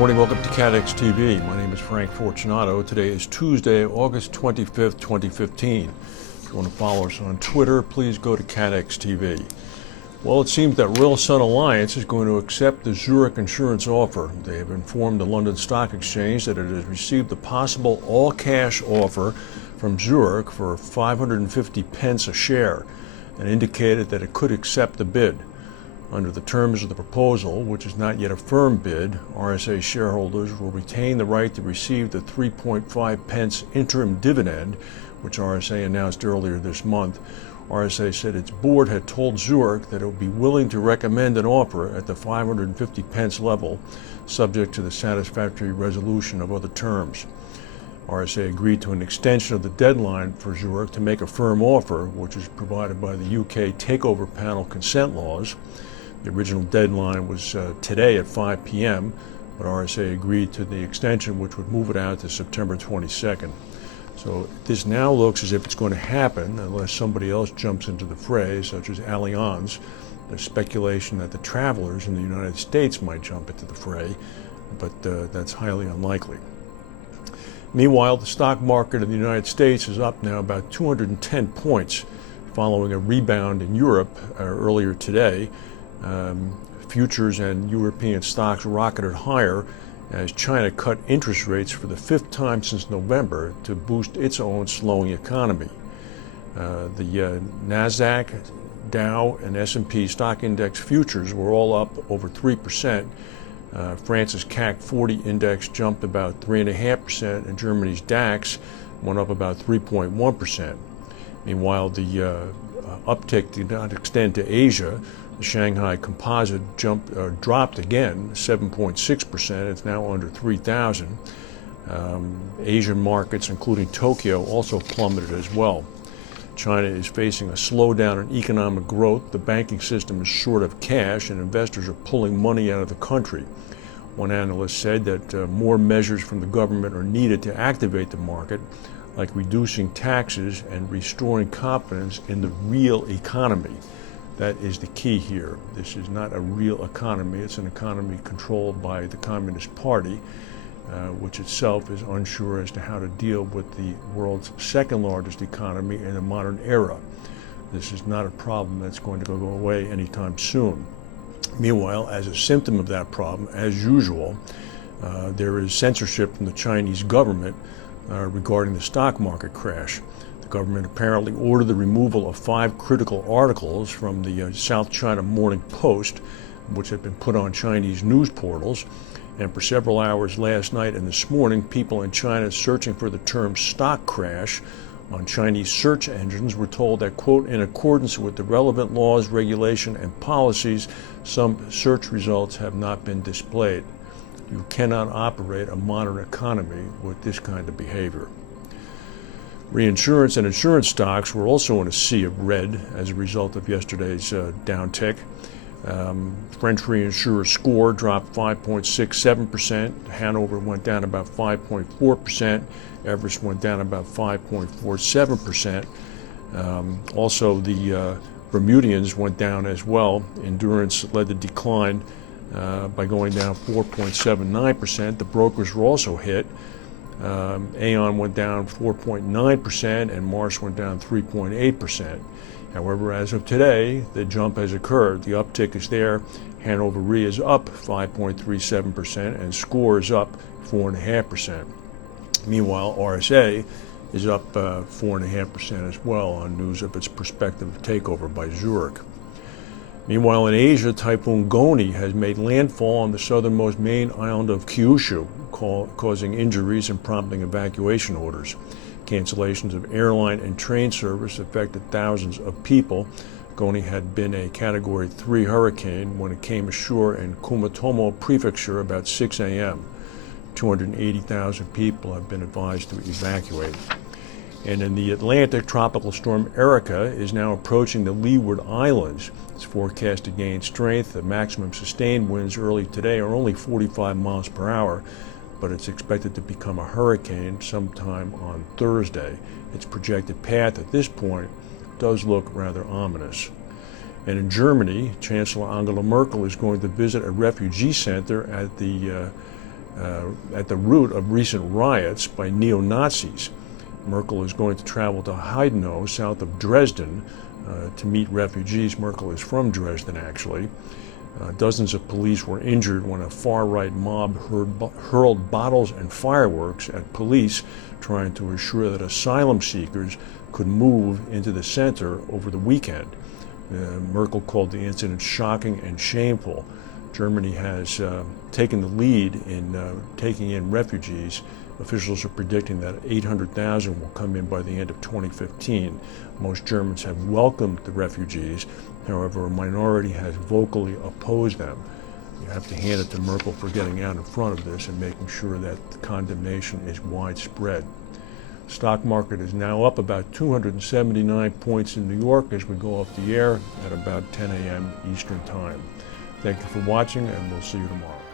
morning, welcome to CATEX TV. My name is Frank Fortunato. Today is Tuesday, August 25th, 2015. If you want to follow us on Twitter, please go to CATEX TV. Well, it seems that Royal Sun Alliance is going to accept the Zurich insurance offer. They have informed the London Stock Exchange that it has received a possible all-cash offer from Zurich for 550 pence a share and indicated that it could accept the bid. Under the terms of the proposal, which is not yet a firm bid, RSA shareholders will retain the right to receive the 3.5 pence interim dividend, which RSA announced earlier this month. RSA said its board had told Zurich that it would be willing to recommend an offer at the 550 pence level, subject to the satisfactory resolution of other terms. RSA agreed to an extension of the deadline for Zurich to make a firm offer, which is provided by the UK Takeover Panel consent laws. The original deadline was today at 5 p.m., but RSA agreed to the extension, which would move it out to September 22nd. So this now looks as if it's going to happen unless somebody else jumps into the fray, such as Allianz. There's speculation that the travelers in the United States might jump into the fray, but that's highly unlikely. Meanwhile, the stock market in the United States is up now about 210 points following a rebound in Europe earlier today. Futures and European stocks rocketed higher as China cut interest rates for the fifth time since November to boost its own slowing economy. The Nasdaq, Dow, and S&P stock index futures were all up over 3%. France's CAC 40 index jumped about 3.5%, and Germany's DAX went up about 3.1%. Meanwhile, the uptick did not extend to Asia. The Shanghai Composite dropped again, 7.6%. It's now under 3,000. Asian markets, including Tokyo, also plummeted as well. China is facing a slowdown in economic growth. The banking system is short of cash, and investors are pulling money out of the country. One analyst said that more measures from the government are needed to activate the market, like reducing taxes and restoring confidence in the real economy. That is the key here. This is not a real economy. It's an economy controlled by the Communist Party, which itself is unsure as to how to deal with the world's second largest economy in the modern era. This is not a problem that's going to go away anytime soon. Meanwhile, as a symptom of that problem, as usual, there is censorship from the Chinese government regarding the stock market crash. The government apparently ordered the removal of 5 critical articles from the South China Morning Post, which had been put on Chinese news portals. And for several hours last night and this morning, people in China searching for the term stock crash on Chinese search engines were told that, quote, in accordance with the relevant laws, regulation, and policies, some search results have not been displayed. You cannot operate a modern economy with this kind of behavior. Reinsurance and insurance stocks were also in a sea of red as a result of yesterday's downtick. French reinsurer SCOR dropped 5.67%. Hanover went down about 5.4%. Everest went down about 5.47%. Also, the Bermudians went down as well. Endurance led the decline by going down 4.79%. The brokers were also hit. Aon went down 4.9% and Marsh went down 3.8%. However, as of today, the jump has occurred. The uptick is there. Hanover Re is up 5.37% and SCOR is up 4.5%. Meanwhile, RSA is up 4.5% as well on news of its prospective takeover by Zurich. Meanwhile, in Asia, Typhoon Goni has made landfall on the southernmost main island of Kyushu, causing injuries and prompting evacuation orders. Cancellations of airline and train service affected thousands of people. Goni had been a Category 3 hurricane when it came ashore in Kumitomo Prefecture about 6 a.m. 280,000 people have been advised to evacuate. And in the Atlantic, tropical storm Erika is now approaching the Leeward Islands. It's forecast to gain strength. The maximum sustained winds early today are only 45 miles per hour, but it's expected to become a hurricane sometime on Thursday. Its projected path at this point does look rather ominous. And in Germany, Chancellor Angela Merkel is going to visit a refugee center at the at the root of recent riots by neo-Nazis. Merkel is going to travel to Heidenau, south of Dresden, to meet refugees. Merkel is from Dresden, actually. Dozens of police were injured when a far-right mob hurled bottles and fireworks at police, trying to assure that asylum seekers could move into the center over the weekend. Merkel called the incident shocking and shameful. Germany has taken the lead in taking in refugees. Officials are predicting that 800,000 will come in by the end of 2015. Most Germans have welcomed the refugees. However, a minority has vocally opposed them. You have to hand it to Merkel for getting out in front of this and making sure that the condemnation is widespread. Stock market is now up about 279 points in New York as we go off the air at about 10 a.m. Eastern Time. Thank you for watching, and we'll see you tomorrow.